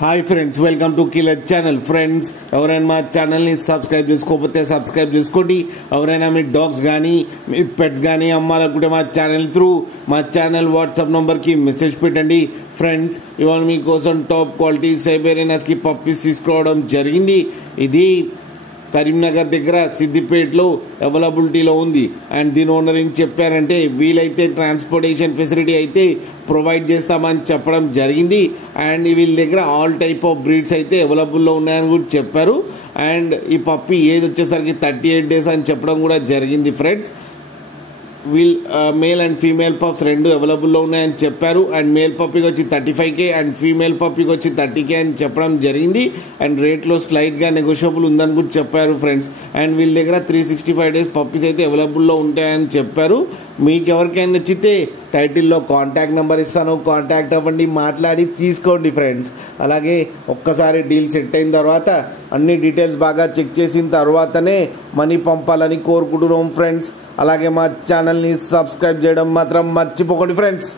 Hi friends, welcome to killer channel. Friends, ఎవరైనా మా ఛానల్ని సబ్స్క్రైబ్ చేసుకోకపోతే సబ్స్క్రైబ్ చేసుకోండి. ఎవరైనా మీ డాగ్స్ కానీ మీ పెట్స్ కానీ అమ్మాలనుకుంటే మా ఛానల్ వాట్సాప్ నెంబర్కి మెసేజ్ పెట్టండి. ఫ్రెండ్స్, ఇవాళ మీకోసం top quality Siberian husky puppies తీసుకురావడం జరిగింది. ఇది కరీంనగర్ దగ్గర సిద్దిపేటలో అవైలబిలిటీలో ఉంది. అండ్ దీని ఓనర్ ఏం చెప్పారంటే, వీలైతే ట్రాన్స్పోర్టేషన్ ఫెసిలిటీ అయితే ప్రొవైడ్ చేస్తామని చెప్పడం జరిగింది. అండ్ వీళ్ళ దగ్గర ఆల్ టైప్ ఆఫ్ బ్రీడ్స్ అయితే అవైలబుల్లో ఉన్నాయని కూడా చెప్పారు. అండ్ ఈ పప్పీ ఏజ్ వచ్చేసరికి 38 days అని చెప్పడం కూడా జరిగింది. Friends, male and female pups రెండు అవైలబుల్లో ఉన్నాయని చెప్పారు. అండ్ మేల్ పప్పీకి వచ్చి 35K అండ్ ఫీమేల్ పప్పీకి వచ్చి 30K అని చెప్పడం జరిగింది. అండ్ రేట్లో స్లైట్గా నెగోషియబుల్ ఉందని కూడా చెప్పారు. ఫ్రెండ్స్, అండ్ వీళ్ళ దగ్గర 365 days పప్పీస్ అయితే అవైలబుల్లో ఉంటాయని చెప్పారు. మీకు ఎవరికైనా నచ్చితే టైటిల్లో కాంటాక్ట్ నెంబర్ ఇస్తాను, కాంటాక్ట్ అవ్వండి, మాట్లాడి తీసుకోండి. ఫ్రెండ్స్, అలాగే ఒక్కసారి డీల్ సెట్ అయిన తర్వాత అన్ని డీటెయిల్స్ బాగా చెక్ చేసిన తర్వాతనే మనీ పంపాలని కోరుకుంటున్నాం. ఫ్రెండ్స్, అలాగే మా ఛానల్ని సబ్స్క్రైబ్ చేయడం మాత్రం మర్చిపోకండి. ఫ్రెండ్స్.